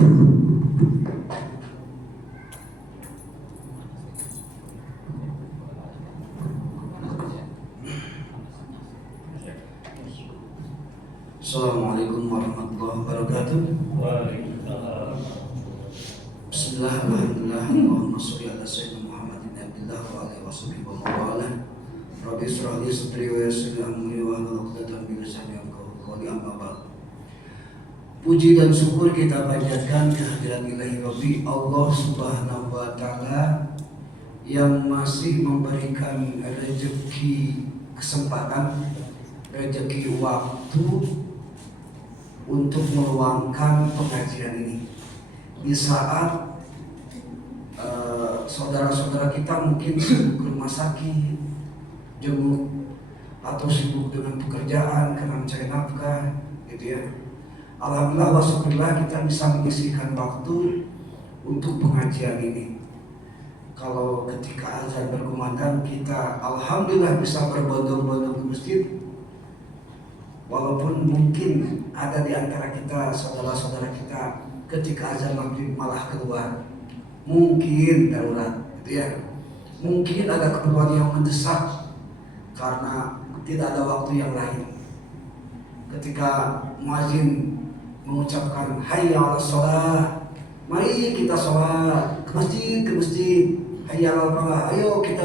Assalamualaikum warahmatullahi wabarakatuh. Waalaikumsalam. Bismillah, alhamdulillah, Allahumma sholli ala sayyidina Muhammadin abdillah wa alihi washabihi wa mawalah. Rabbi shrah li sadri wa yassir li amri wahlul 'uqdatam min lisani yafqahu qawli, amma ba'd. Puji dan syukur kita panjatkan kehadirat Ilahi Rabbi Allah Subhanahu wa taala yang masih memberikan rezeki, kesempatan, rezeki waktu untuk meluangkan pengajian ini di saat saudara-saudara kita mungkin sibuk ke rumah sakit, jenguk, atau sibuk dengan pekerjaan karena mencari nafkah, gitu ya. Alhamdulillah wasyukurillah kita bisa menyisihkan waktu untuk pengajian ini. Kalau ketika azan berkumandang kita alhamdulillah bisa berbondong-bondong ke masjid. Walaupun mungkin ada di antara kita, saudara-saudara kita, ketika azan maghrib malah keluar, mungkin darurat, gitu ya. Mungkin ada keperluan yang mendesak karena tidak ada waktu yang lain. Ketika muazin mengucapkan hayya 'alas shalah, mari kita sholat, ke masjid, hayya 'alal falah, ayo kita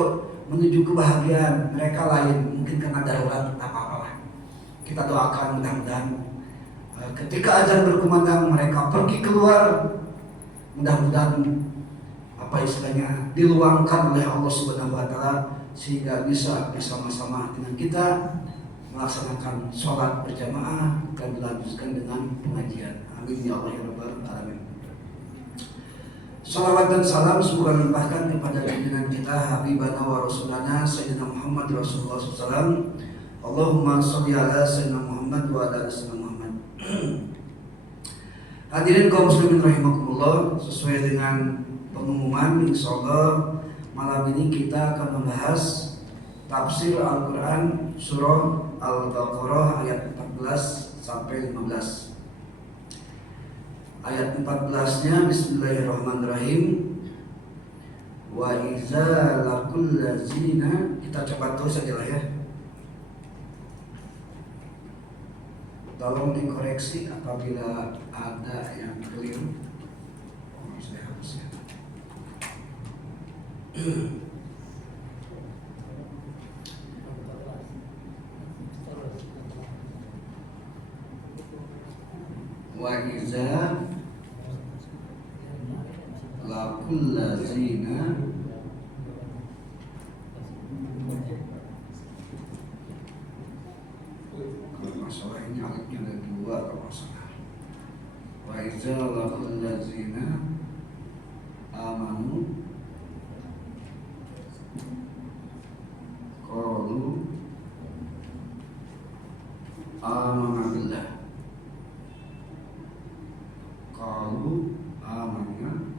menuju kebahagiaan. Mereka lain, mungkin karena darurat, tak apa-apa. Kita doakan mudah-mudahan ketika azan berkumandang mereka pergi keluar, mudah-mudahan apa istilahnya diluangkan oleh Allah Subhanahu wa taala sehingga bisa bersama-sama dengan kita melaksanakan sholat berjamaah dan dilanjutkan dengan pengajian. Amin ya Allah ya rabbal alamin. Salawat dan salam semoga limpahkan kepada junjungan kita Habibana wa Rasulana Sayyidina Muhammad Rasulullah SAW. Allahumma sholli ala sayyidina Muhammad wa ala sayyidina Muhammad. Hadirin kaum muslimin rahimakumullah, sesuai dengan pengumuman, insyaallah malam ini kita akan membahas tafsir Al-Quran surah Al-Baqarah ayat 14 sampai 15. Ayat 14-nya Bismillahirrahmanirrahim. Wa iza laqul lazina, kita coba terus saja lah ya. Tolong dikoreksi apabila ada yang keliru. Saya harus ya. Wa iza laqul lazina masalah ini alifnya ada dua kalau salah. Wa iza laqul lazina amanu qalu amanna billah, qalu amanna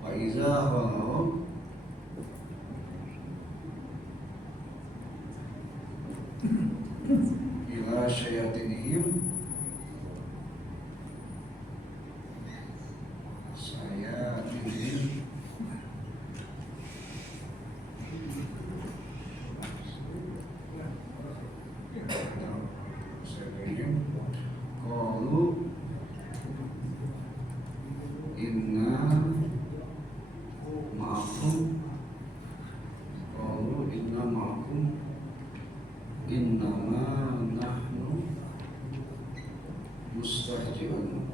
wa iza khalu ila syayatinihim qalu inna ma'akum, qalu inna ma'akum innama nahnu mustahzi'un.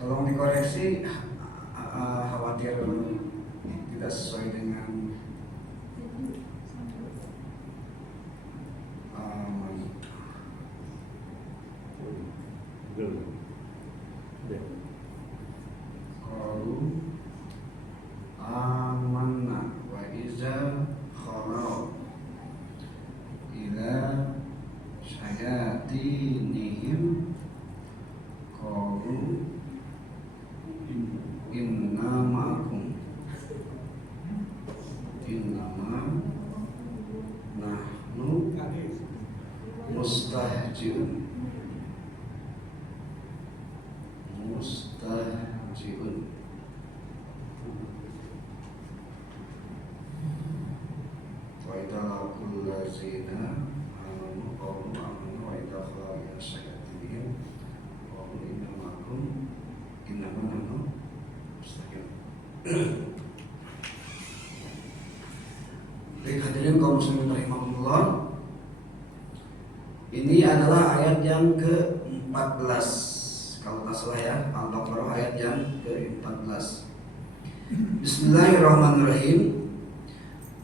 Tolong dikoreksi, khawatir tidak sesuai dengan qalu amanna wa iza khalau ila syayatinihim yang ke-14. Kalau tak salah ya, Al-Baqarah ayat yang ke-14. Bismillahirrahmanirrahim.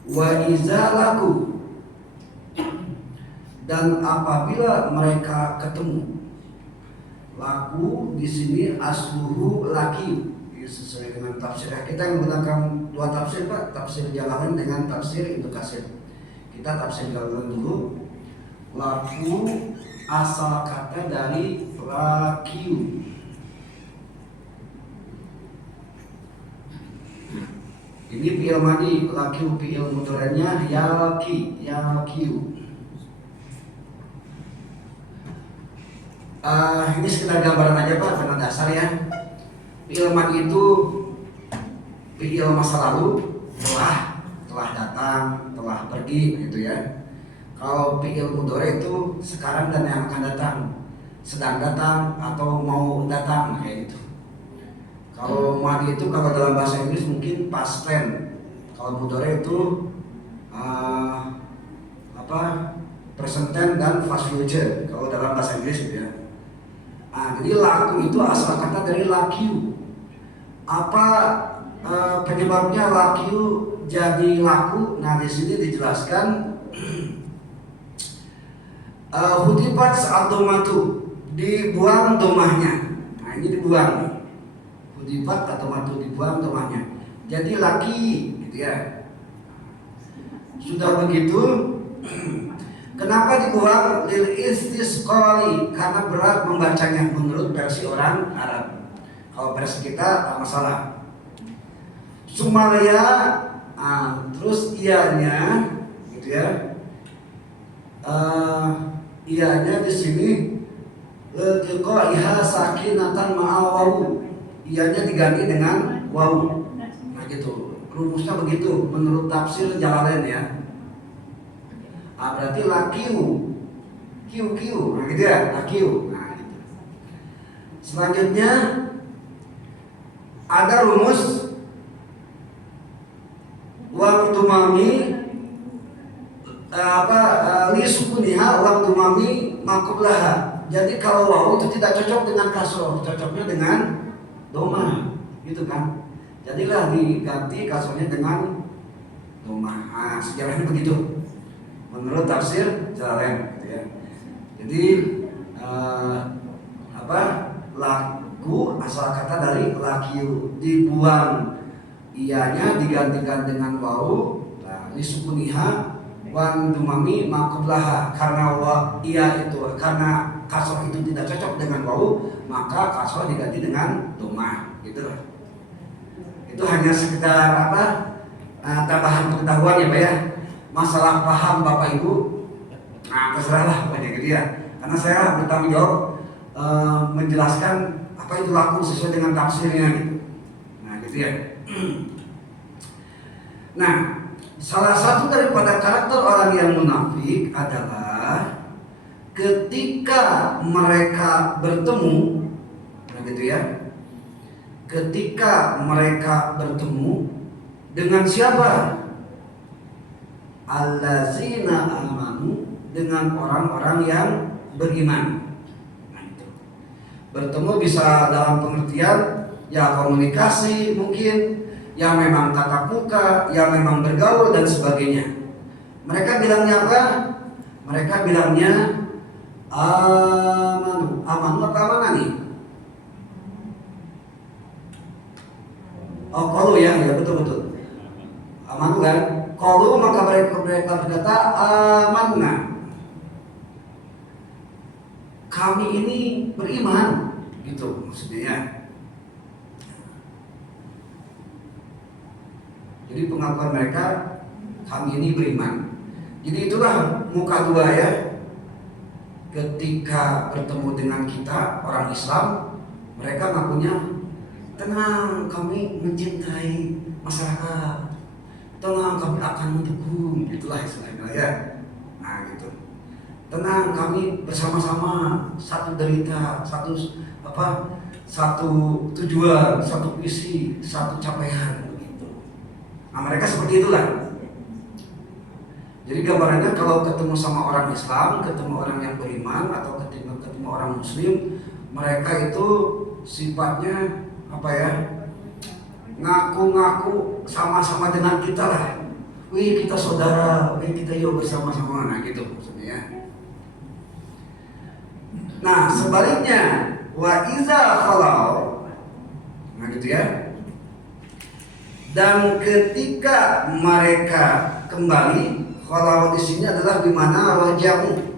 Wa iza laku, dan apabila mereka ketemu. Laku di sini asluhu laki, sesuai dengan tafsir. Kita menggunakan dua tafsir Pak, tafsir Jalalain dengan tafsir Ibnu Katsir. Kita tafsir Jalalain dulu. Laku asal kata dari lakiu. Ini fi'il madi, lakiu fi'il mudhari'nya yalki, yalkiu. Ini sekedar gambaran aja Pak, karena dasar ya. Fi'il madi itu fi'il masa lalu, telah datang, telah pergi gitu ya. Kalau fi'il mudhari itu sekarang dan yang akan datang, sedang datang atau mau datang kayak gitu. Kalau madi itu kalau dalam bahasa Inggris mungkin past tense. Kalau mudhari itu present tense dan past future kalau dalam bahasa Inggris gitu ya. Jadi laku itu asal kata dari lakiu. Apa penyebabnya lakiu jadi laku? Nah di sini dijelaskan hudifat saat domatu, dibuang domahnya. Nah ini dibuang. Hudifat atau matu, dibuang domahnya. Jadi laki gitu ya. Sudah begitu, kenapa dibuang? Lil istisqali, karena berat membacanya menurut versi orang Arab. Kalau versi kita tak masalah. Sumalaya, terus ianya, gitu ya. Ianya di sini liqaiha sakinatan ma'awawu. Ianya diganti dengan wawu. Nah gitu. Rumusnya begitu menurut tafsir Jalalain ya. Berarti lakiu, kiu, nah gitu ya, lakiu. Nah gitu. Selanjutnya ada rumus waktu mami li sukuniha waktu mami makublaha. Jadi kalau wawu itu tidak cocok dengan kasroh, cocoknya dengan domah, gitu kan? Jadilah diganti kasrohnya dengan domah. Sejarahnya begitu. Menurut tafsir Jalalain, gitu ya. Jadi laku asal kata dari lakiu, dibuang ianya digantikan dengan wawu. Nah, disukuniha wan dumami makublaha, karena iya itu karena kasroh itu tidak cocok dengan wawu, maka kasroh diganti dengan domah, gitu loh. Itu hanya sekedar tambahan pengetahuan ya Pak ya. Masalah paham Bapak Ibu, terserahlah banyak gitu ya. Karena saya bertanggung jawab menjelaskan apa itu laku sesuai dengan tafsirnya gitu. Nah gitu ya. Nah, salah satu daripada karakter orang yang munafik adalah ketika mereka bertemu, nah gitu ya. Ketika mereka bertemu dengan siapa? Allazina amanu, dengan orang-orang yang beriman. Nah, itu. Bertemu bisa dalam pengertian ya komunikasi mungkin, yang memang tatap muka, yang memang bergaul dan sebagainya. Mereka bilangnya apa? Mereka bilangnya amanu. Amanu apa amanah nih? Oh, qalu ya betul. Amanu kan? Qalu, maka mereka berkata amanna. Kami ini beriman, gitu maksudnya. Jadi pengakuan mereka, kami ini beriman. Jadi itulah muka dua ya. Ketika bertemu dengan kita orang Islam, mereka ngakunya tenang, kami mencintai masyarakat, tenang, kami akan mendukung, itulah istilahnya ya. Nah gitu. Tenang, kami bersama-sama, satu derita, satu tujuan, satu visi, satu capaian gitu. Nah mereka seperti itulah. Jadi gambarannya kalau ketemu sama orang Islam, ketemu orang yang beriman, atau ketemu sama orang muslim, mereka itu sifatnya apa ya? Ngaku-ngaku sama-sama dengan kita lah. Wih kita saudara, wih kita yuk bersama-sama, nah gitu maksudnya. Nah sebaliknya, wa iza khalau, nah gitu ya. Dan ketika mereka kembali, khalau di sini adalah di mana rajamu.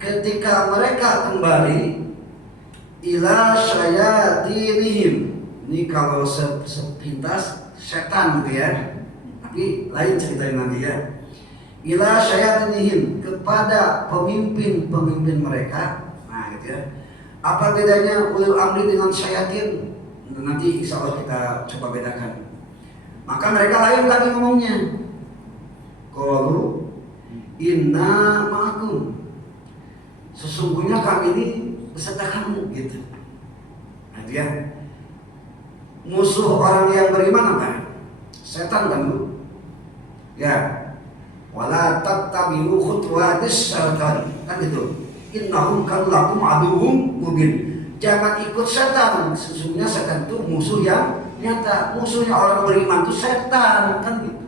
Ketika mereka kembali ila syayatinihim, ini kalau sepintas setan gitu ya. Tapi lain ceritanya nanti ya. Ila syayatinihim, kepada pemimpin mereka. Nah gitu ya. Apa bedanya ulil amri dengan syayatin? Nanti insya Allah kita coba bedakan. Maka mereka lain lagi ngomongnya. Qalu inna ma'akum, sesungguhnya kami ini beserta kamu gitu. Nah dia musuh orang yang beriman apa? Setan kan bu? Ya, wala tattabi'u khutuwatis syaitan, kan itu. Innahum kanu lakum aduwwum mubin. Jangan ikut setan, sesungguhnya setan itu musuh yang nyata. Musuhnya orang beriman itu setan, kan gitu.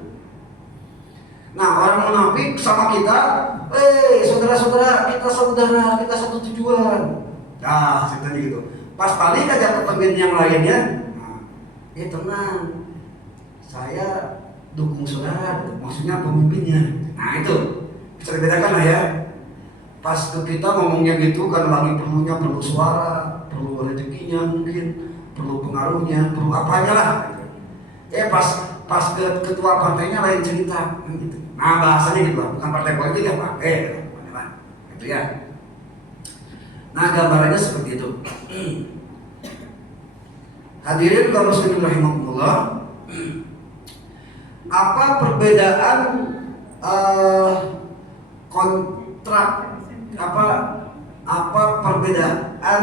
Nah orang munafik sama kita, saudara-saudara, kita satu tujuan. Nah setan gitu. Pas balik aja ke pemimpin yang lainnya, nah, tenang, saya dukung saudara, maksudnya pemimpinnya. Nah itu bisa dibedakan lah ya. Pas ke kita ngomongnya gitu kan lagi perlu suara, perlu rezekinya mungkin, perlu pengaruhnya, perlu apanya lah. Pas ke ketua partainya lain cerita gitu. Nah bahasanya gitu lah, bukan partai politik ya Pak, gitu ya. Nah gambarannya seperti itu. Hadirin kaum muslimin rahimakumullah. Apa perbedaan kontrak, apa perbedaan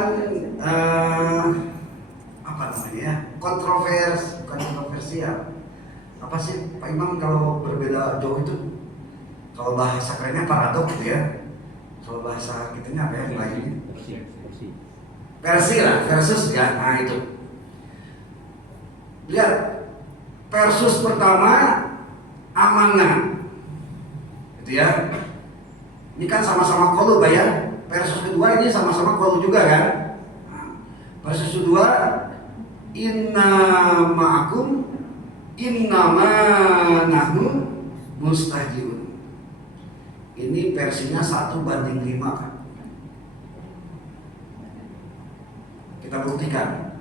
apa namanya ya, kontroversial? Apa sih Pak Imam kalau berbeda jauh itu? Kalau bahasa kerennya paradoks gitu ya. Kalau bahasa kitanya apa ya lainnya? Versi lah, versus ya. Nah itu. Lihat, versus pertama amanah, gitu ya. Ini kan sama-sama qalu ya. Versus kedua ini sama-sama qalu juga kan. Nah, versus kedua inna ma'akum innama nahnu mustahjiun. Ini versinya 1:5 kan. Kita buktikan.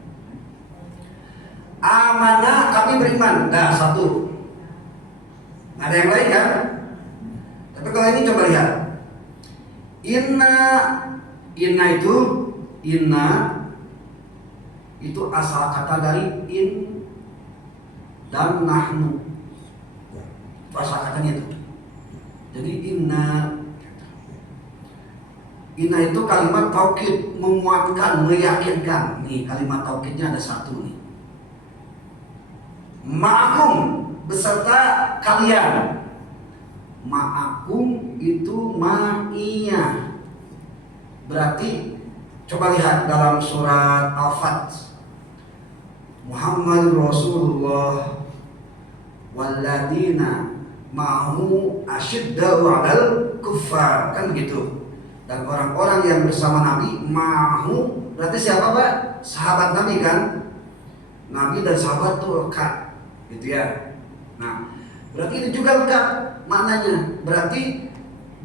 Amanah kami beriman. Nah 1. Nah, ada yang lain kan? Tapi kalau ini coba lihat. Inna itu asal kata dari in dan nahnu. Asal katanya itu. Jadi inna itu kalimat taukid, menguatkan, meyakinkan. Nih kalimat taukidnya ada 1 nih. Ma'akum, beserta kalian. Ma'akum itu ma'iyah. Berarti coba lihat dalam surat Al-Fat. Muhammad Rasulullah walladina ma'hu asyiddau 'alal kuffar, kan gitu. Dan orang-orang yang bersama Nabi ma'hu, berarti siapa Pak? Sahabat Nabi kan? Nabi dan sahabat itu lekat, gitu ya. Nah, berarti ini juga lekat maknanya. Berarti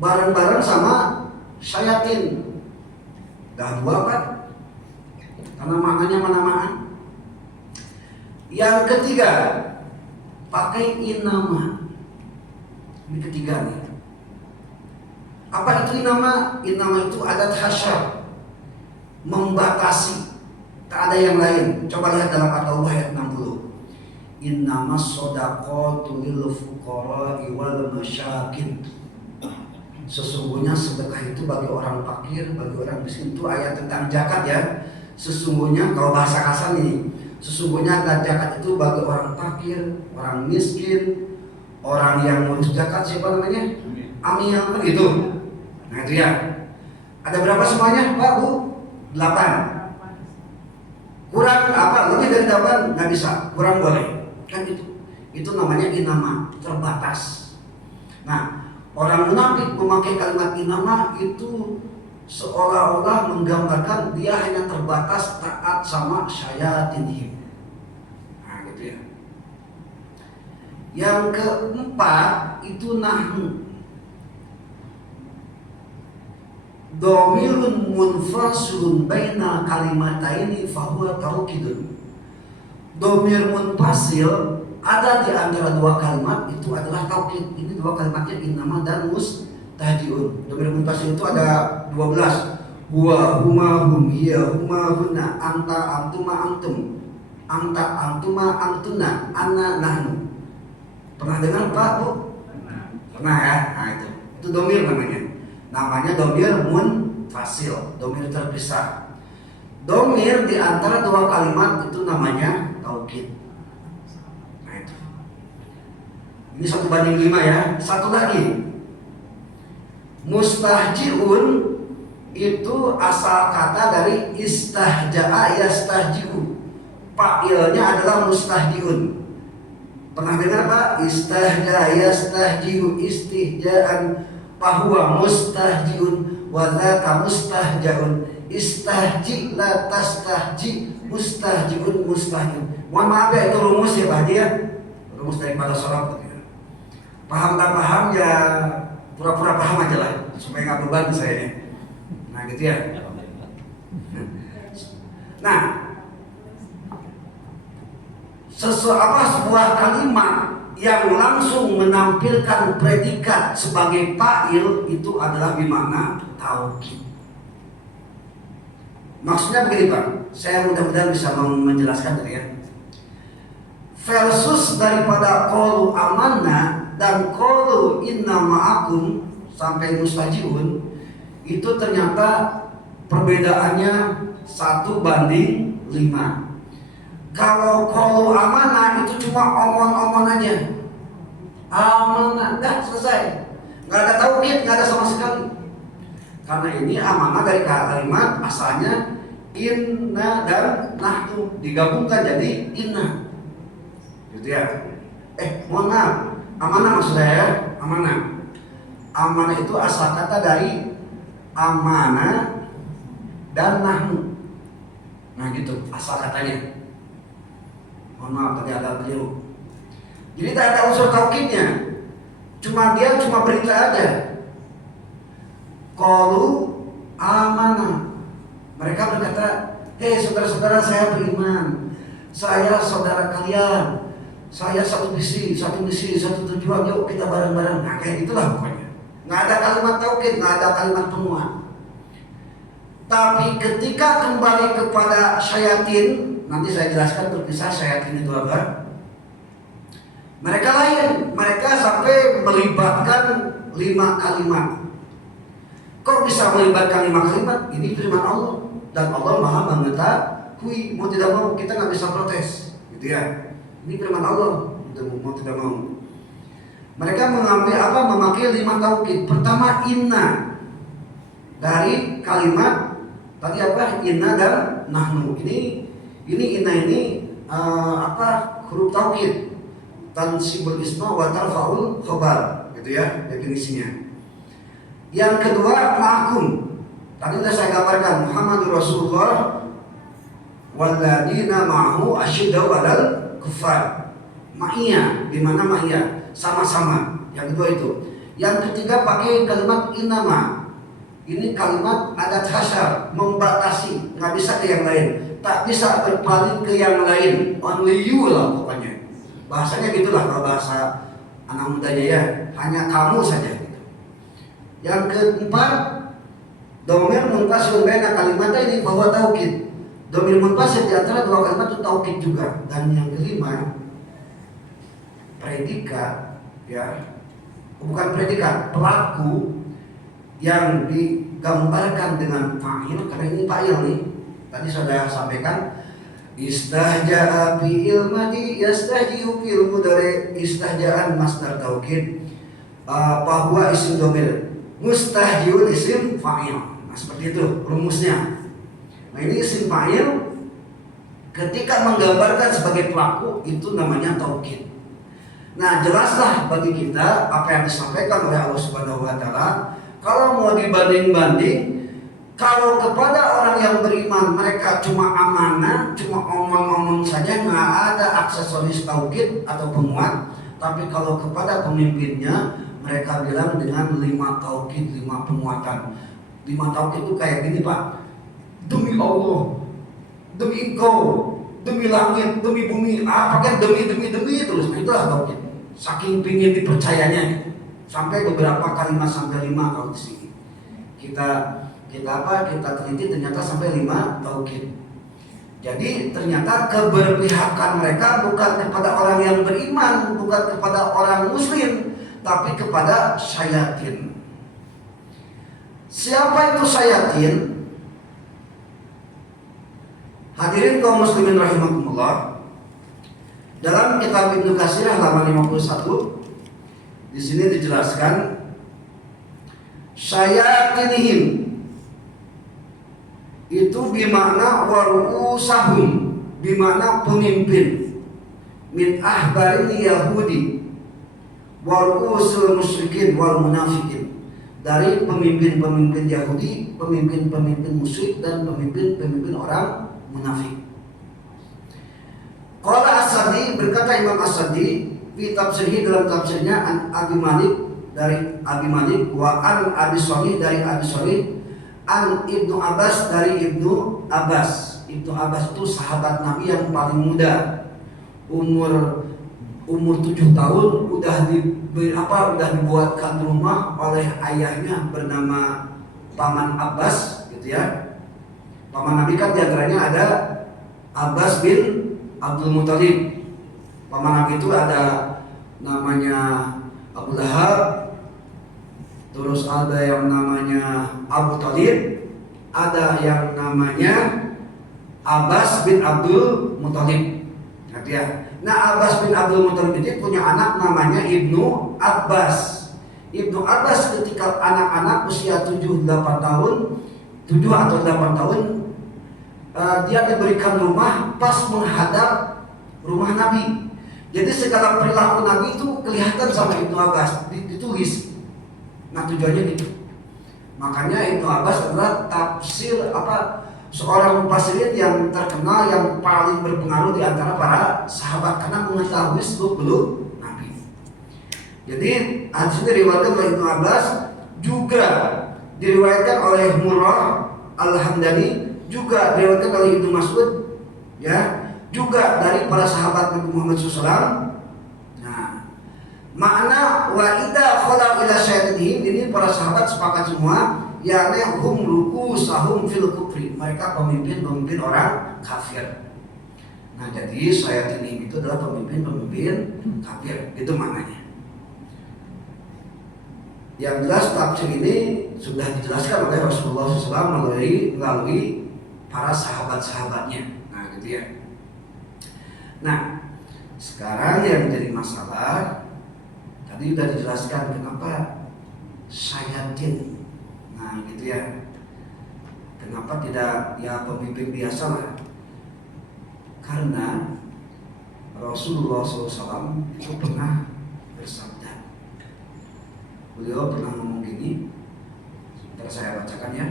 bareng-bareng sama syayatin. Dah 2 Pak. Karena maknanya mana-mana. Yang ketiga, pakai inama. Ini ketiga nih. Apa itu inama? Inama itu adat hasyar, membatasi, tak ada yang lain. Coba lihat dalam At-Taubah ayat 60. Innamas shadaqatu lil fuqara'i wal masyakin. Sesungguhnya sedekah itu bagi orang fakir, bagi orang miskin. Itu ayat tentang zakat ya. Sesungguhnya kalau bahasa kasar ini, sesungguhnya zakat itu bagi orang fakir, orang miskin, orang yang ngurus zakat siapa namanya? Amil kan gitu. Nah itu ya. Ada berapa semuanya Pak Bu? 8. Kurang apa? Lebih dari 8 nggak bisa, kurang boleh. Kan itu namanya inama, terbatas. Nah, orang munafik memakai kalimat inama itu seolah-olah menggambarkan dia hanya terbatas taat sama syayatinhim. Nah, gitu ya. Yang keempat itu nahnu. Dhamirun munfasilun baina kalimataini fahuwa taukidun. Dhamir munfasil ada di antara dua kalimat itu adalah taukid. Ini dua kalimatnya innama dan mustahjiun. Dhamir munfasil itu ada 12. Huwa, huma, hum, hiya, huma, hunna, anta, antuma, antum, anta, antuma, antuna, anna, nahnu. Pernah dengar Pak Bu? Pernah ya? Nah itu dhamir namanya. Namanya dhamir munfasil, dhamir terpisah. Dhamir di antara dua kalimat itu namanya taukid. Nah itu. Ini 1:5 ya. Satu lagi. Mustahjiun itu asal kata dari istahja'a yastahji'u. Fa'ilnya adalah mustahjiun. Pernah dengar Pak? Istahja'a yastahji'u istihja'an fahuwa mustahjiun wa dzaka mustahjaun. Istahji la tastahji, mustahjiun mustahjiun. Mohon maaf ya, itu rumus ya Pak ya. Rumus daripada sholat. Paham tak paham ya pura-pura paham aja lah supaya nggak beban saya ini. Nah gitu ya. Nah, sebuah kalimat yang langsung menampilkan predikat sebagai fa'il itu adalah bimana taukid. Maksudnya begini Pak, saya mudah-mudahan bisa menjelaskan tadi ya. Versus daripada qalu amanna dan qalu inna ma'akum sampai mustajibun itu ternyata perbedaannya 1:5. Kalau qalu amanah itu cuma omong-omong aja. Amanah, dah selesai. Nggak ada taukid, nggak ada sama sekali. Karena ini amanah dari kalimat asalnya inna dan nahnu digabungkan jadi inna. Gitu ya. Mohon maaf. Amanah maksud saya, amanah. Amanah itu asal kata dari amanah dan nahnu. Nah gitu, asal katanya. Mohon maaf tadi ada keliru. Jadi tak ada unsur taukidnya. Dia cuma berita aja. Qalu amanah. Mereka berkata, "Hei saudara-saudara, saya beriman. Saya saudara kalian. Saya satu misi, satu tujuan. Yuk kita bareng-bareng." Nah kayak gitulah pokoknya. Nggak ada kalimat taukid, nggak ada kalimat penguat. Tapi ketika kembali kepada syayatin, nanti saya jelaskan terpisah syayatin itu apa. Mereka lain, mereka sampai melibatkan 5 kalimat. Kok bisa melibatkan 5 kalimat? Ini firman Allah dan Allah Maha mengetahui. Mau tidak mau kita nggak bisa protes, gitu ya. Ini firman Allah, mau tidak mau. Mereka memakai 5 taukid. Pertama inna, dari kalimat tadi apa? Inna dan nahnu. Ini inna ini huruf taukid. Tansibul isma wa tarfa'ul khabar, gitu ya definisinya. Yang kedua ma'akum. Tadi sudah saya gambarkan Muhammadur Rasulullah walladzina ma'ahu asyiddau 'alal kuffar. Ma'iyah, di mana ma'iyah? Sama-sama. Yang kedua itu. Yang ketiga pakai kalimat innama. Ini kalimat adat hasar, membatasi, nggak bisa ke yang lain, tak bisa berpaling ke yang lain. Only you lah pokoknya. Bahasanya gitulah kalau bahasa anak mudanya ya, hanya kamu saja gitu. Yang keempat, dhamir munfasil baina kalimatnya ini bahwa taukid. Dhamir munfasil di antara dua kalimat itu taukid juga. Dan yang kelima, predikat ya. Bukan predikat, pelaku yang digambarkan dengan fa'il, karena ini fa'il nih. Tadi sudah sampaikan istahja'a fi'il madi yastahji'u fi'il mudhari. Istahja'an masdar taukid, bahwa isim dhamir, mustahji'un isim fa'il. Nah seperti itu rumusnya. Nah ini isim fa'il ketika menggambarkan sebagai pelaku itu namanya taukid. Nah jelaslah bagi kita apa yang disampaikan oleh Allah Subhanahu Wa Taala. Kalau mau dibanding-banding, kalau kepada orang yang beriman mereka cuma amanah, cuma omong-omong saja, nggak ada aksesoris taukid atau penguat. Tapi kalau kepada pemimpinnya mereka bilang dengan 5 taukid, 5 penguatan. 5 taukid itu kayak gini Pak. Demi Allah, demi engkau, demi langit, demi bumi, pakai demi terus. Itulah taukid. Saking pingin dipercayanya, sampai beberapa kalimat sampai 5 kalau di sini. Kita teliti ternyata sampai 5 taukid. Jadi ternyata keberpihakan mereka bukan kepada orang yang beriman, bukan kepada orang muslim, tapi kepada syayatin. Siapa itu syayatin? Hadirin kaum muslimin rahimakumullah. Dalam kitab Ibnu Katsir halaman 51 di sini dijelaskan syayatinihim itu bimakna waru'usahum, bimakna pemimpin, min ahbaril Yahudi waru'usul musyrikin wal munafikin, dari pemimpin-pemimpin Yahudi, pemimpin-pemimpin musyrik dan pemimpin-pemimpin orang munafik. Qala As-Sadi, berkata Imam As-Sadi di tafsirnya, dalam tafsirnya an Abi Malik, dari Abi Malik, wa an Abi Shalih, dari Abi Shalih, an Ibnu Abbas, dari Ibnu Abbas. Ibnu Abbas itu sahabat Nabi yang paling muda, umur 7 tahun udah dibuatkan rumah oleh ayahnya bernama Paman Abbas, gitu ya. Paman Nabi kan diantaranya ada Abbas bin Abdul Muthalib. Paman Nabi itu ada namanya Abu Lahab, terus ada yang namanya Abu Thalib, ada yang namanya Abbas bin Abdul Muthalib. Nah Abbas bin Abdul Muthalib ini punya anak namanya Ibnu Abbas. Ibnu Abbas ketika anak-anak usia 7 atau 8 tahun, dia diberikan rumah pas menghadap rumah Nabi. Jadi segala perilaku Nabi itu kelihatan sama Ibnu Abbas, ditulis. Nah tujuannya gitu. Makanya Ibnu Abbas adalah seorang mufassirin yang terkenal, yang paling berpengaruh di antara para sahabat karena mengetahui seluk-beluk Nabi. Jadi hadis ini diriwayatkan oleh Ibnu Abbas, juga diriwayatkan oleh Murrah Al-Hamdani, juga diriwayatkan oleh Ibnu Mas'ud, ya, juga dari para sahabat Nabi Muhammad SAW. Nah, makna wa idza khala ila syayatinihim, ini para sahabat sepakat semua, yakni hum rukusahum fil kufri, mereka pemimpin orang kafir. Nah, jadi syayatinihim itu adalah pemimpin kafir, itu maknanya. Yang jelas tafsir ini sudah dijelaskan oleh Rasulullah SAW melalui para sahabat-sahabatnya. Nah, gitu ya. Nah, sekarang yang menjadi masalah tadi sudah dijelaskan kenapa syayatin. Nah, gitu ya. Kenapa tidak ya pemimpin biasa lah? Karena Rasulullah SAW itu pernah bersabda. Beliau pernah ngomong gini. Sebentar saya bacakan ya.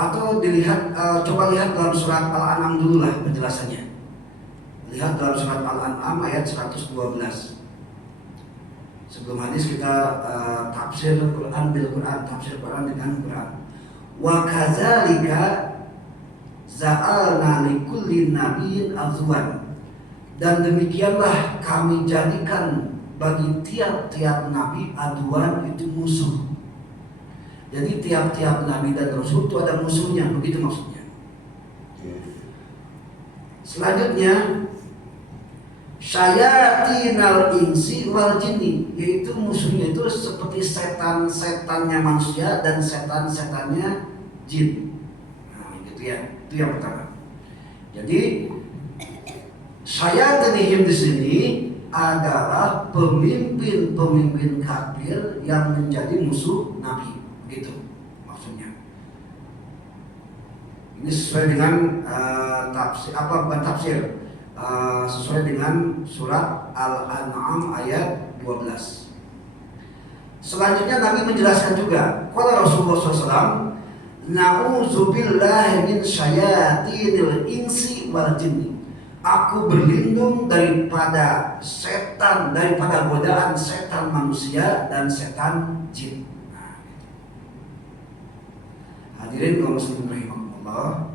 Atau dilihat, coba lihat dalam surat Al-An'am dulu lah penjelasannya. Lihat dalam surat Al-An'am ayat 112. Sebelum hadis kita tafsir Quran bil Quran, tafsir Quran dengan Quran. Wa kadzalika za'alna likulli nabiyyin azwan. Dan demikianlah kami jadikan bagi tiap-tiap nabi aduan itu musuh. Jadi tiap-tiap nabi dan rasul itu ada musuhnya, begitu maksudnya. Selanjutnya syayatinal insi wal jinni, yaitu musuhnya itu seperti setan-setannya manusia dan setan-setannya jin. Nah, gitu ya. Itu yang pertama. Jadi syayatinihim di sini adalah pemimpin-pemimpin kafir yang menjadi musuh Nabi. Begitu maksudnya. Ini sesuai dengan tafsir, bukan tafsir, sesuai dengan surat Al-An'am ayat 12. Selanjutnya Nabi menjelaskan juga, qala Rasulullah SAW, na'udzubillahi min syayatinil insi wal jinni. Aku berlindung daripada setan, daripada godaan setan manusia dan setan jin. Hadirin kaum muslimin rahimakumullah,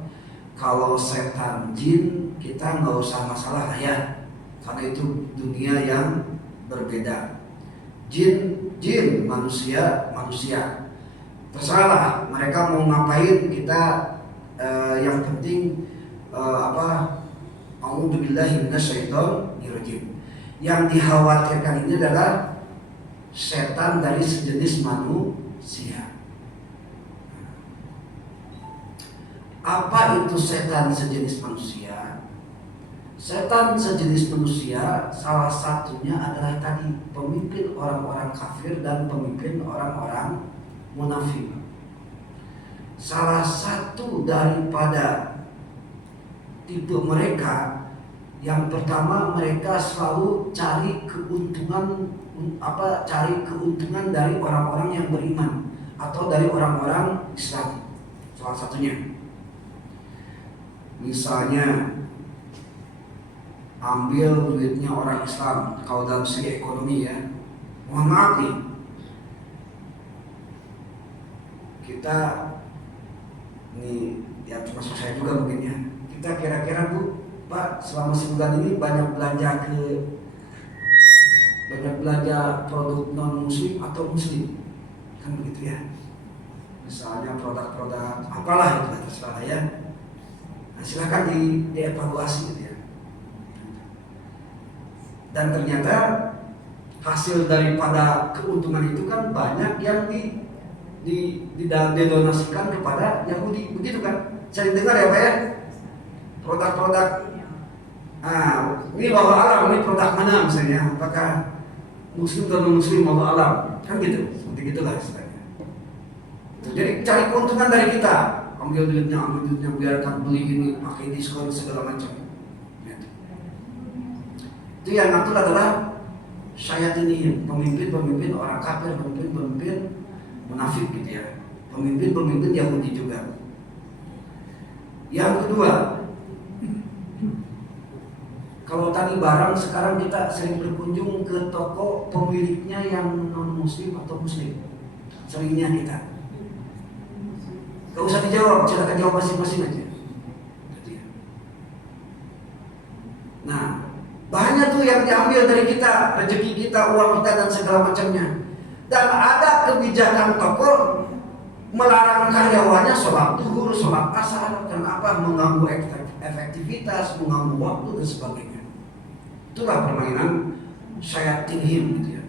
kalau setan jin kita nggak usah masalah ya, karena itu dunia yang berbeda. Jin manusia terserahlah mereka mau ngapain, kita yang penting a'udzubillahi minasyaitonirrajim. Yang dikhawatirkan ini adalah setan dari sejenis manusia. Apa itu setan sejenis manusia? Setan sejenis manusia salah satunya adalah tadi pemimpin orang-orang kafir dan pemimpin orang-orang munafik. Salah satu daripada tipe mereka, yang pertama mereka selalu cari keuntungan dari orang-orang yang beriman atau dari orang-orang Islam. Salah satunya, misalnya ambil duitnya orang Islam kalau dalam segi ekonomi ya. Mohon maaf nih, kita nih ya cuma saya juga mungkin ya. Kita kira-kira Bu, Pak, selama sebulan ini banyak belanja produk non muslim atau muslim, kan begitu ya. Misalnya produk-produk apalah itu terserah ya. Nah, silakan dievaluasi gitu ya. Dan ternyata hasil daripada keuntungan itu kan banyak yang didonasikan kepada Yahudi, begitu kan? Sering dengar ya Pak ya? Produk-produk, ini wallahu alam, ini produk mana misalnya, apakah muslim atau non muslim, wallahu alam, kan gitu, seperti gitulah istilahnya. Jadi cari keuntungan dari kita, ambil duitnya, biarkan beli ini, pakai diskon segala macam. Itu yang ngatur adalah syayatin ini, pemimpin-pemimpin orang kafir, pemimpin-pemimpin munafik gitu ya, pemimpin-pemimpin Yahudi juga. Yang kedua, kalau tadi barang, sekarang kita sering berkunjung ke toko pemiliknya yang non muslim atau muslim. Seringnya kita. Gak usah dijawab, silakan jawab masing-masing aja. Nah, banyak tuh yang diambil dari kita, rezeki kita, uang kita dan segala macamnya. Dan ada kebijakan toko melarang karyawannya sholat zuhur, sholat asar, kenapa? Mengganggu efektivitas, mengganggu waktu dan sebagainya. Itulah permainan syayatin gitu ya.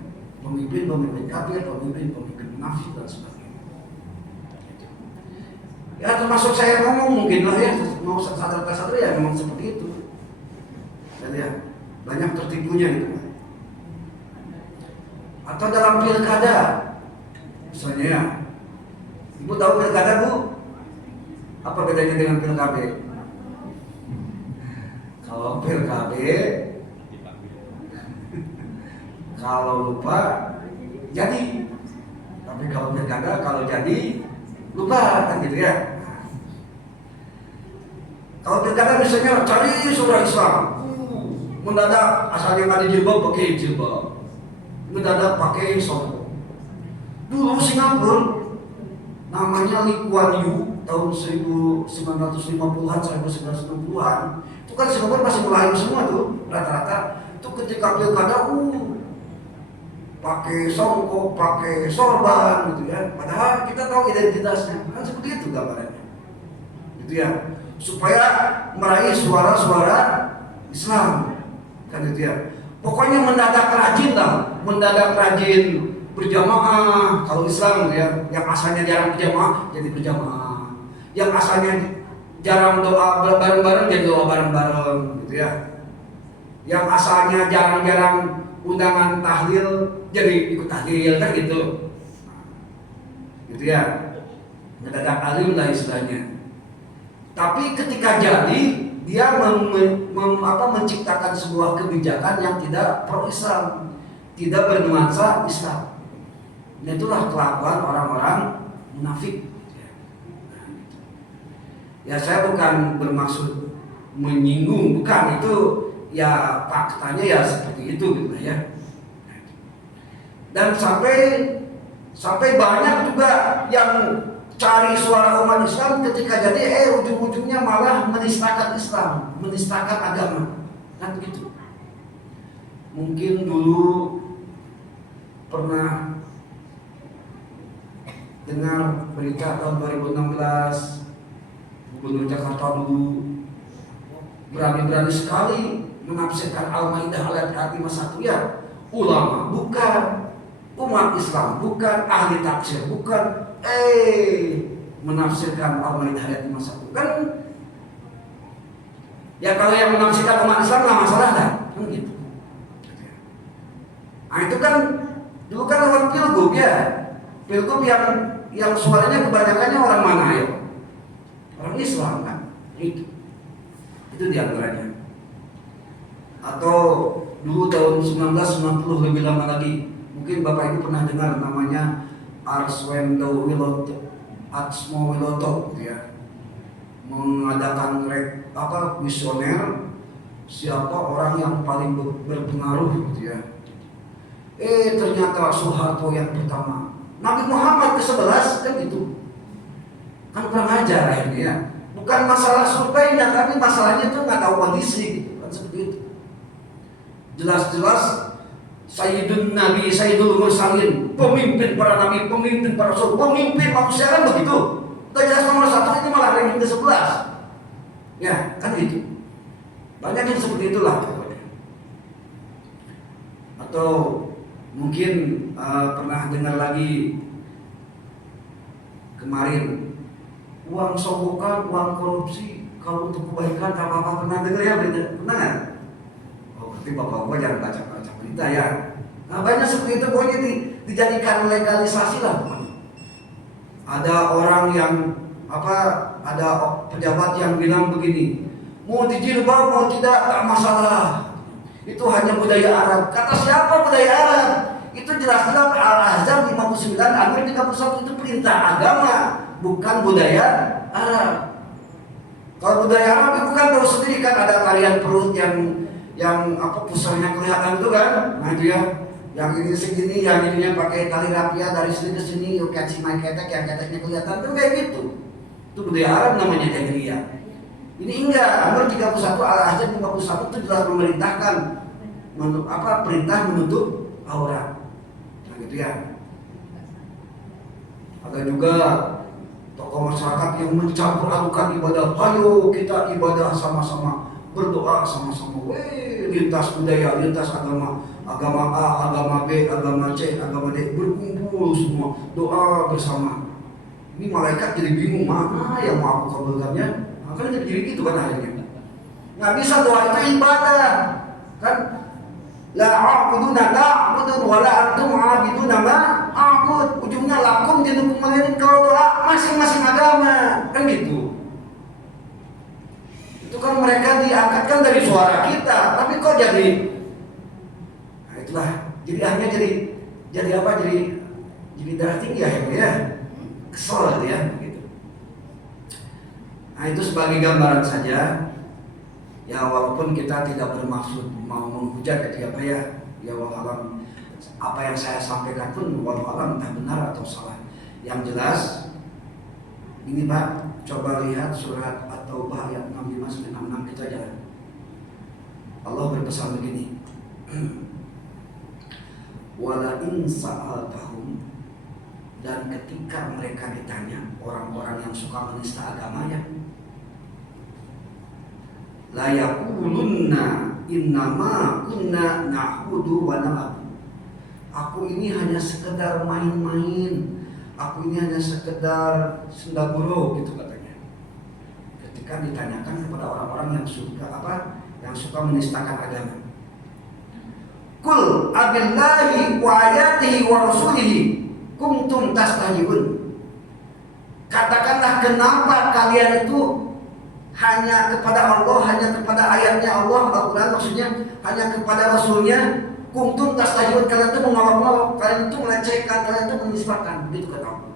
Pemimpin-pemimpin kafir, pemimpin-pemimpin munafik dan sebagainya. Ya termasuk saya ngomong mungkin lah ya, mau sadar ya memang seperti itu. Dan ya banyak tertipunya gitu. Atau dalam pilkada, misalnya ya, Ibu tahu pilkada Bu? Apa bedanya dengan pilkada? Kalau pilkada, kalau lupa jadi, tapi kalau pilkada kalau jadi lupa, kan gitu ya. Kalau pilkada misalnya cari surah Islam, mendadak asalnya nggak ada jilbab pakai jilbab, mendadak pakai sorban. Dulu Singapura namanya Lee Kuan Yew tahun 1950-an, 1960-an, itu kan Singapura masih Melayu semua tuh rata-rata. Itu ketika pilkada pakai songkok, pakai sorban gitu ya. Padahal kita tahu identitasnya, kan seperti itu gambarannya. Gitu ya. Supaya meraih suara-suara Islam, kan gitu ya. Pokoknya mendadak rajin berjamaah. Kalau Islam gitu ya, yang asalnya jarang berjamaah jadi berjamaah. Yang asalnya jarang doa bareng-bareng jadi doa bareng-bareng gitu ya. Yang asalnya jarang-jarang undangan tahlil jadi ikut tahlil kan gitu. Gitu ya. Mendadak alim lah istilahnya. Tapi ketika jadi dia menciptakan sebuah kebijakan yang tidak pro Islam, tidak bernuansa Islam. Dan itulah kelakuan orang-orang munafik. Ya saya bukan bermaksud menyinggung, bukan, itu ya faktanya ya seperti itu gitu ya. Dan sampai banyak juga yang cari suara umat Islam ketika jadi ujung-ujungnya malah menistakan Islam, menistakan agama, kan begitu. Mungkin dulu pernah dengar berita tahun 2016 Gubernur Jakarta dulu berani-berani sekali menafsirkan Al-Maidah ayat 51 ya. Ulama bukan, umat Islam bukan, ahli tafsir bukan, menafsirkan Al-Maidah ayat 51 kan. Ya kalau yang menafsirkan umat Islam nggak masalah dah, kan gitu. Nah itu kan dulu kan lewat pilgub ya, pilgub yang suaranya kebanyakannya orang mana ya? Orang Islam kan, itu diantaranya. Atau dulu tahun 1990 lebih lama lagi, mungkin Bapak Ibu pernah dengar namanya Arswendo Wiloto, gitu ya, mengadakan visioner siapa orang yang paling berpengaruh, gitu ya. Ternyata Soeharto yang pertama, Nabi Muhammad ke-11 kan gitu. Kan kurang ajar akhirnya ya. Bukan masalah surveinya, tapi masalahnya itu nggak tahu kondisi gitu. Kan seperti itu. Jelas-jelas Sayyidun Nabi, Sayyidul Mursalin, pemimpin para nabi, pemimpin para rasul, pemimpin manusia kan begitu. Udah jelas nomor 1 ini malah ranking ke-11. Ya, kan gitu. Banyak yang seperti itulah. Atau mungkin pernah dengar lagi kemarin, uang sogokan, uang korupsi kalau untuk kebaikan apa-apa, pernah dengar ya berita? Pernah kan? Oh, berarti bapak-bapak jangan baca-baca berita ya. Nah banyak seperti itu, pokoknya dijadikan legalisasi lah. Ada orang yang ada pejabat yang bilang begini, mau dijilbab mau tidak tak masalah, itu hanya budaya Arab. Kata siapa budaya Arab? Itu jelas-jelas Al-Ahzab 59 Amir 31 itu perintah agama, bukan budaya Arab. Kalau budaya Arab itu kan tahu sendiri kan, ada tarian perut yang pusarnya kelihatan itu kan. Nah itu ya, yang ini segini, yang ininya pakai tali rapia dari sini ke sini, yuk kacing main ketek, yang keteknya kelihatan kan kayak gitu. Itu budaya Arab namanya jahiliyah. Ini enggak, Amr 31 Al-Ahzab 51 itu jelas memerintahkan perintah menutup aurat. Nah gitu ya. Ada juga tokoh masyarakat yang mencampur adukan ibadah. Ayo kita ibadah sama-sama, berdoa sama-sama. Lintas budaya, lintas agama A, agama B, agama C, agama D, berkumpul semua, doa bersama. Ini malaikat jadi bingung, mana yang mau aku kabulkannya? Makanya jadi gitu kan akhirnya. Nggak bisa doa itu ibadah, kan? La a'buduna ta'budun wa la antum 'abiduna ma a'bud. Ujungnya lakum dinukum kalian, kalau doa masing-masing agama, kan gitu. Itu kan mereka diangkatkan dari suara kita, tapi kok jadi, nah itulah, jadi akhirnya jadi apa? Jadi darah tinggi akhirnya ya. Kesel gitu ya, gitu. Nah itu sebagai gambaran saja. Ya walaupun kita tidak bermaksud mau menghujat apa ya wallahualam, apa yang saya sampaikan pun wallahualam entah benar atau salah. Yang jelas ini Pak, coba lihat surat At-Taubah ayat 65-66 kita jalan. Allah berpesan begini. Wala in sa'altahum, dan ketika mereka ditanya, orang-orang yang suka menista agamanya, la yaqulunna innama kunna na'budu wa nal'ab. Aku ini hanya sekedar main-main, aku ini hanya sekedar sendaguro, gitu katanya. Ketika ditanyakan kepada orang-orang yang suka menistakan agama. Kul abillahi wa ayatihi wa rasulihi kuntum tastahzi'un. Katakanlah, kenapa kalian itu hanya kepada Allah, hanya kepada ayatnya Allah, Al-Quran maksudnya, hanya kepada Rasulnya, kuntum tastahzi'un, kalian itu mengolok-olok, kalian itu melecehkan, kalian itu menistakan, begitu kata Allah.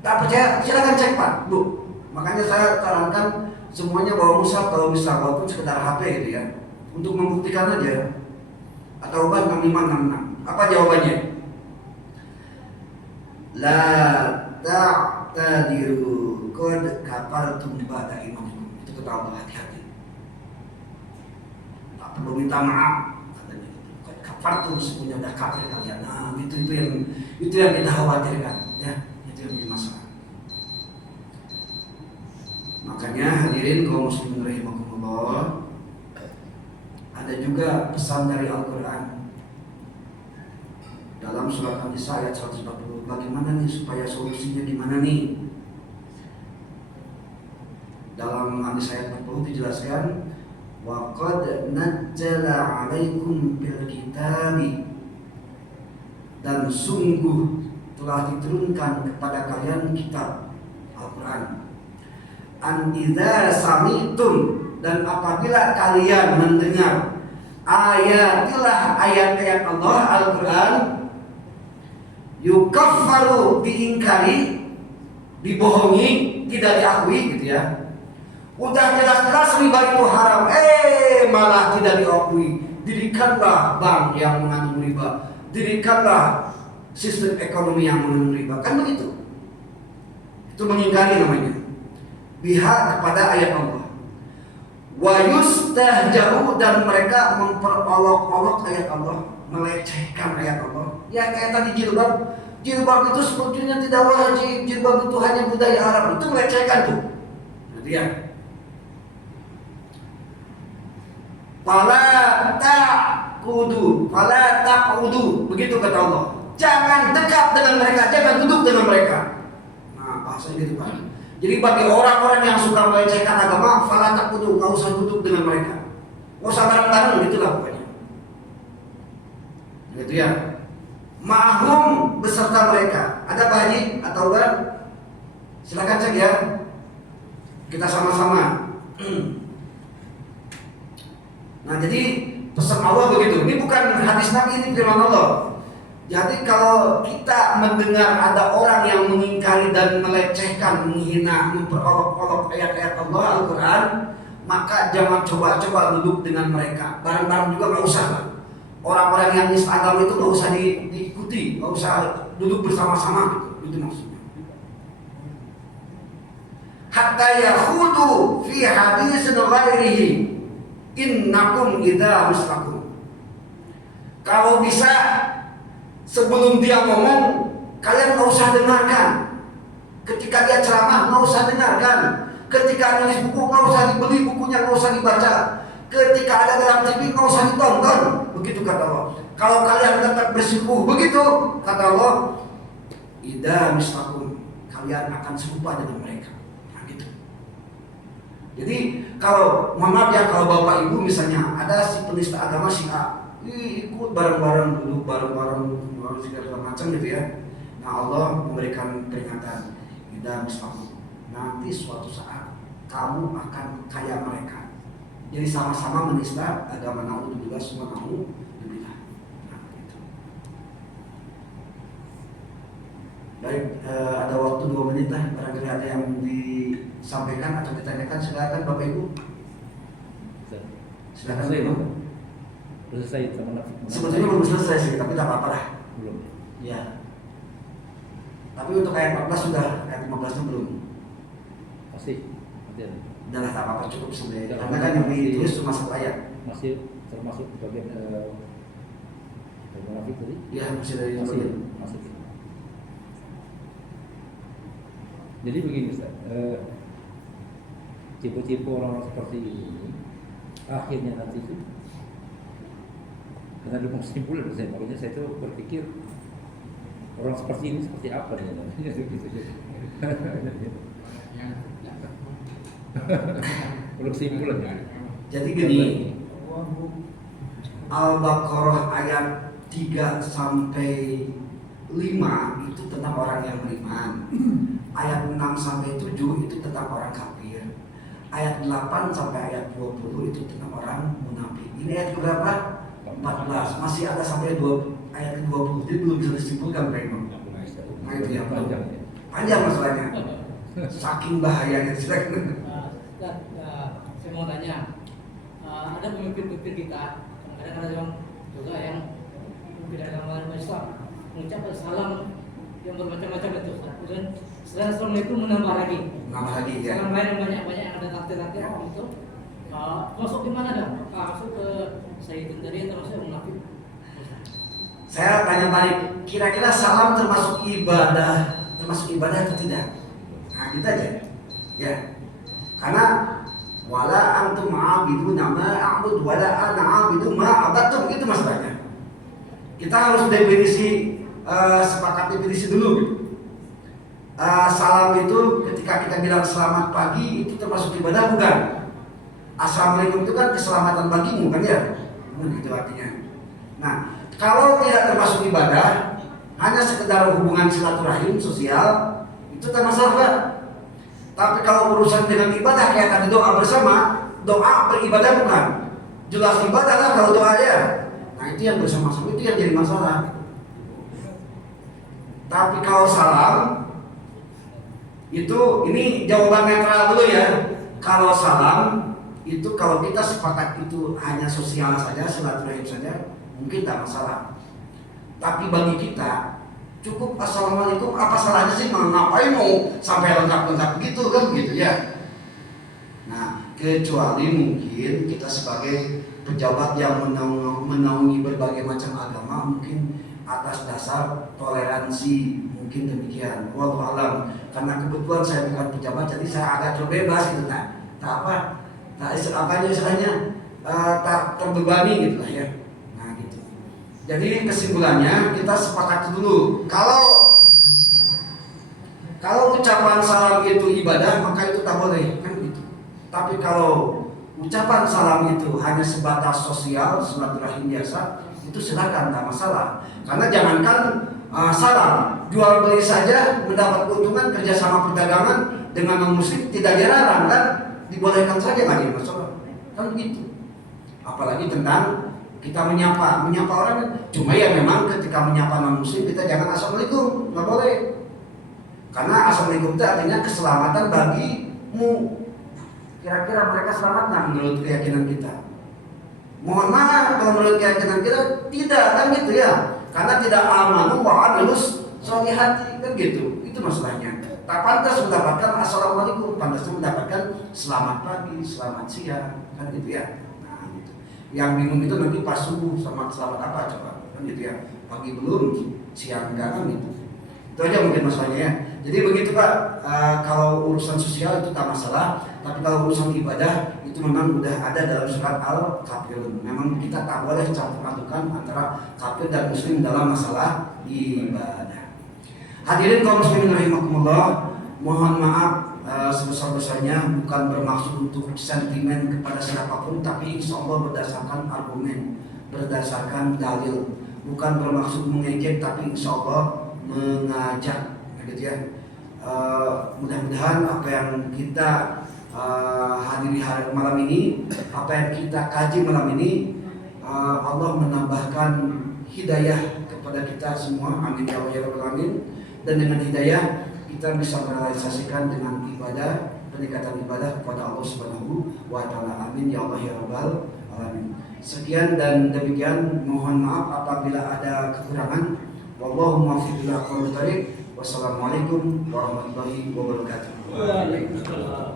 Tak percaya, silakan cek Pak, Bu. Makanya saya sarankan semuanya bawa mushaf kalau bisa, walaupun sekedar HP gitu ya, untuk membuktikan aja. Atau obat 6566. Apa jawabannya? La ta'tadiru qad kafartum ba'da imanikum. Itu kata Allah, hati-hati. Tak perlu minta maaf katanya. Qad kafartum, semuanya udah kafir kalian. Nah, itu yang kita khawatirkan ya. Itu yang menjadi masalah. Makanya hadirin kaum muslimin rahimakumullah, ada juga pesan dari Al-Quran dalam surat An-Nisa ayat 140. Bagaimana nih supaya solusinya di mana nih? Dalam An-Nisa ayat 40 dijelaskan, wa qad nazzala 'alaikum bil kitabi, dan sungguh telah diturunkan kepada kalian kitab Al-Quran, an idza sami'tum, dan apabila kalian mendengar ayat-ayat Allah Al-Quran, yukaffaru, diingkari, dibohongi, tidak diakui gitu ya. Udah jelas-jelas riba itu haram, malah tidak diakui. Dirikanlah bank yang mengandung riba, dirikanlah sistem ekonomi yang mengandung riba, kan begitu. Itu mengingkari namanya, pihak kepada ayat Allah. Wa yustahja'u, dan mereka memperolok-olok ayat Allah, melecehkan ayat Allah. Ya kayak tadi jilbab. Jilbab itu sebetulnya tidak wajib, jilbab itu hanya budaya Arab. Itu melecehkan tuh. Gitu ya. Fala taqudu, begitu kata Allah. Jangan dekat dengan mereka, jangan duduk dengan mereka. Nah, bahasanya gitu Pak. Jadi bagi orang-orang yang suka melecehkan agama, fala taqudu, enggak usah duduk dengan mereka. Enggak usah bareng-bareng, gitulah pokoknya. Gitu ya. Ma'hum, beserta mereka. Ada Pak Haji atau enggak? Silakan cek ya. Kita sama-sama. Nah, jadi pesan Allah begitu. Ini bukan hadis Nabi, ini firman Allah. Jadi kalau kita mendengar ada orang yang mengingkari dan melecehkan, menghina, memperolok-olok ayat-ayat Allah Al-Quran, maka jangan coba-coba duduk dengan mereka. Bareng-bareng juga nggak usah lah. Orang-orang yang nista agama itu nggak usah diikuti, nggak usah duduk bersama-sama gitu. Itu maksudnya. Hatta yakhudu fi hadisin ghairihi innakum idza mislakum. Kalau bisa sebelum dia ngomong, kalian nggak usah dengarkan. Ketika dia ceramah, nggak usah dengarkan. Ketika nulis buku, nggak usah dibeli bukunya, nggak usah dibaca. Ketika ada dalam TV, nggak usah ditonton. Begitu kata Allah. Kalau kalian tetap bersikuh, begitu kata Allah, idza mislakum, kalian akan serupa dengan mereka. Nah, gitu. Jadi kalau mohon maaf ya, kalau bapak ibu misalnya ada si penista agama si A, ikut bareng-bareng dulu, bareng-bareng segala macam gitu ya. Nah, Allah memberikan peringatan, idza mislakum, nanti suatu saat kamu akan kayak mereka. Jadi sama-sama menista agama, naudzubillah, semua naudzubillah. Nah, gitu. Baik, ada waktu 2 menit lah, barangkali ada yang disampaikan atau ditanyakan, silakan Bapak Ibu. Silakan Ibu. Selesai sama nafik. Sebetulnya belum selesai sih, tapi tak apa-apa lah. Belum. Ya. Tapi untuk ayat 14 sudah, ayat 15 belum. Masih ada. Udah lah, tak apa-apa, cukup sebenarnya. Karena kan yang ditulis cuma 1 ayat. Masih termasuk bagian nafik tadi? Ya, masih dari yang Masih. belum. Masih. Jadi begini Ustaz, tipe-tipe orang-orang seperti ini akhirnya nanti itu karena ada kesimpulan saya, makanya saya tuh berpikir orang seperti ini seperti apa nih? Kalau kesimpulan. Jadi gini, Al-Baqarah ayat 3 sampai 5 itu tentang orang yang beriman. Ayat 6 sampai 7 itu tentang orang kafir. Ayat 8 sampai ayat 20 itu tentang orang munafik. Ini ayat berapa? 14. Masih ada sampai ayat ke-20. Jadi belum bisa disimpulkan, Pak Imam. Nah itu ya, panjang. panjang masalahnya. Saking bahayanya. Silakan. Saya mau tanya, ada pemimpin-pemimpin kita, kadang-kadang juga yang pemimpin agama Islam mengucapkan salam yang bermacam-macam itu. Kemudian setelah assalamualaikum menambah lagi. Nambah lagi ya. Salam lain yang banyak-banyak yang ada takdir-takdir itu. Masuk di mana dah? Masuk ke Sayyidin tadi atau masuk munafik? Saya tanya balik, kira-kira salam termasuk ibadah atau tidak? Nah, gitu aja. Ya. Karena wala antum a'budu nama a'bud wala ana a'budu ma abattum, itu masalahnya. Kita harus definisi sepakat definisi dulu gitu. Salam itu ketika kita bilang selamat pagi itu termasuk ibadah bukan? Assalamualaikum itu kan keselamatan bagimu kan ya? Begitu artinya. Nah, kalau tidak termasuk ibadah, hanya sekedar hubungan silaturahim sosial, itu tak masalah. Tapi kalau urusan dengan ibadah kayak tadi doa bersama, doa beribadah bukan? Jelas ibadah lah kalau doa ya. Nah itu yang bersama-sama itu yang jadi masalah. Tapi kalau salam, itu ini jawaban netral dulu ya. Kalau salam itu kalau kita sepakat itu hanya sosial saja, silaturahim saja, mungkin tak masalah. Tapi bagi kita cukup assalamualaikum, apa salahnya sih, ngapain mau sampai lengkap-lengkap gitu kan gitu ya. Nah kecuali mungkin kita sebagai pejabat yang menaungi berbagai macam agama, mungkin atas dasar toleransi, mungkin demikian. Wallahu alam. Karena kebetulan saya bukan pejabat, jadi saya agak terbebas gitu, tak istilahnya tak terbebani gitu lah ya. Jadi kesimpulannya kita sepakat dulu, kalau ucapan salam itu ibadah maka itu tak boleh kan gitu. Tapi kalau ucapan salam itu hanya sebatas sosial, silaturahim biasa, itu silakan, tak masalah. Karena jangankan salam, jual beli saja mendapat keuntungan, kerjasama perdagangan dengan non muslim tidak dilarang kan, dibolehkan saja, nggak ada masalah kan gitu. Apalagi tentang kita menyapa orang, cuma ya memang ketika menyapa non muslim kita jangan assalamualaikum, nggak boleh. Karena assalamualaikum itu artinya keselamatan bagimu. Kira-kira mereka selamat nggak menurut keyakinan kita? Mohon maaf kalau menurut keyakinan kita tidak kan gitu ya. Karena tidak amanu wa amilus sholihati kan gitu. Itu masalahnya. Tak pantas mendapatkan assalamualaikum, pantasnya mendapatkan selamat pagi, selamat siang kan gitu ya. Yang bingung itu nanti pas subuh sama selamat apa coba kan gitu ya, pagi belum siang enggak kan gitu. Itu aja mungkin masalahnya ya. Jadi begitu Pak, kalau urusan sosial itu tak masalah, tapi kalau urusan ibadah itu memang udah ada dalam surat Al-Kafirun. Memang kita tak boleh campur adukan antara kafir dan muslim dalam masalah ibadah. Hadirin kaum muslimin rahimakumullah, mohon maaf sebesar-besarnya, bukan bermaksud untuk sentimen kepada siapapun, tapi insya Allah berdasarkan argumen, berdasarkan dalil, bukan bermaksud mengejek, tapi insya Allah mengajak, gitu ya. Mudah-mudahan apa yang kita hadiri hari malam ini, apa yang kita kaji malam ini, Allah menambahkan hidayah kepada kita semua, amin ya rabbal alamin. Dan dengan hidayah kita bisa merealisasikan dengan ibadah, peningkatan ibadah kepada Allah Subhanahu wa taala. Amin ya Allah ya rabbal alamin. Sekian dan demikian, mohon maaf apabila ada kekurangan. Wallahu muwaffiq ila aqwamit thoriq. Wassalamualaikum warahmatullahi wabarakatuh. Waalaikumsalam.